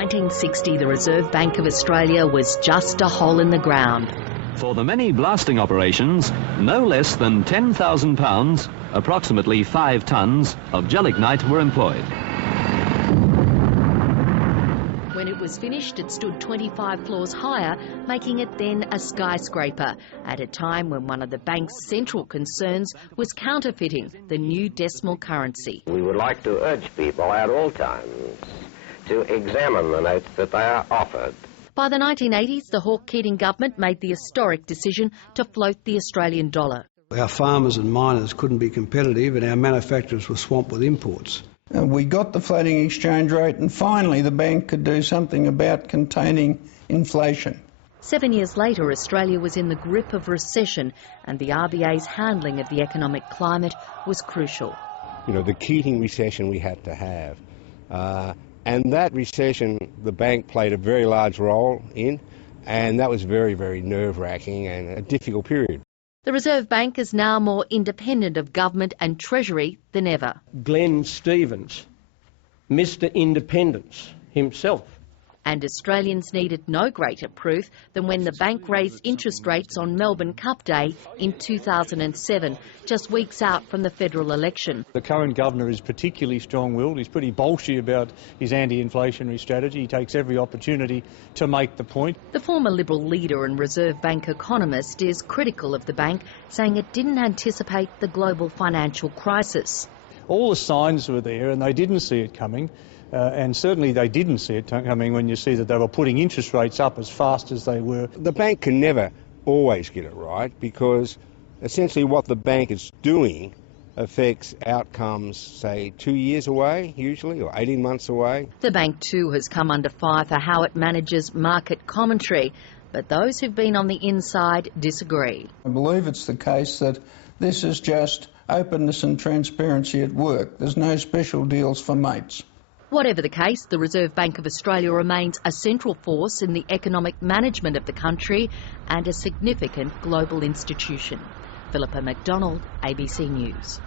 1960, the Reserve Bank of Australia was just a hole in the ground. For the many blasting operations, no less than £10,000, approximately 5 tonnes, of gelignite were employed. When it was finished, it stood 25 floors higher, making it then a skyscraper, at a time when one of the bank's central concerns was counterfeiting, the new decimal currency. We would like to urge people at all times to examine the notes that they are offered. By the 1980s, the Hawke-Keating government made the historic decision to float the Australian dollar. Our farmers and miners couldn't be competitive and our manufacturers were swamped with imports. We got the floating exchange rate, and finally the bank could do something about containing inflation. 7 years later, Australia was in the grip of recession, and the RBA's handling of the economic climate was crucial. You know, the Keating recession we had to have. And that recession, the bank played a very large role in, and that was very, very nerve-wracking and a difficult period. The Reserve Bank is now more independent of government and Treasury than ever. Glenn Stevens, Mr. Independence himself. And Australians needed no greater proof than when the bank raised interest rates on Melbourne Cup Day in 2007, just weeks out from the federal election. The current governor is particularly strong-willed. He's pretty bolshy about his anti-inflationary strategy. He takes every opportunity to make the point. The former Liberal leader and Reserve Bank economist is critical of the bank, saying it didn't anticipate the global financial crisis. All the signs were there and they didn't see it coming. And certainly they didn't see it coming when you see that they were putting interest rates up as fast as they were. The bank can never always get it right because essentially what the bank is doing affects outcomes, say, 2 years away, usually, or 18 months away. The bank too has come under fire for how it manages market commentary, but those who've been on the inside disagree. I believe it's the case that this is just openness and transparency at work. There's no special deals for mates. Whatever the case, the Reserve Bank of Australia remains a central force in the economic management of the country and a significant global institution. Philippa McDonald, ABC News.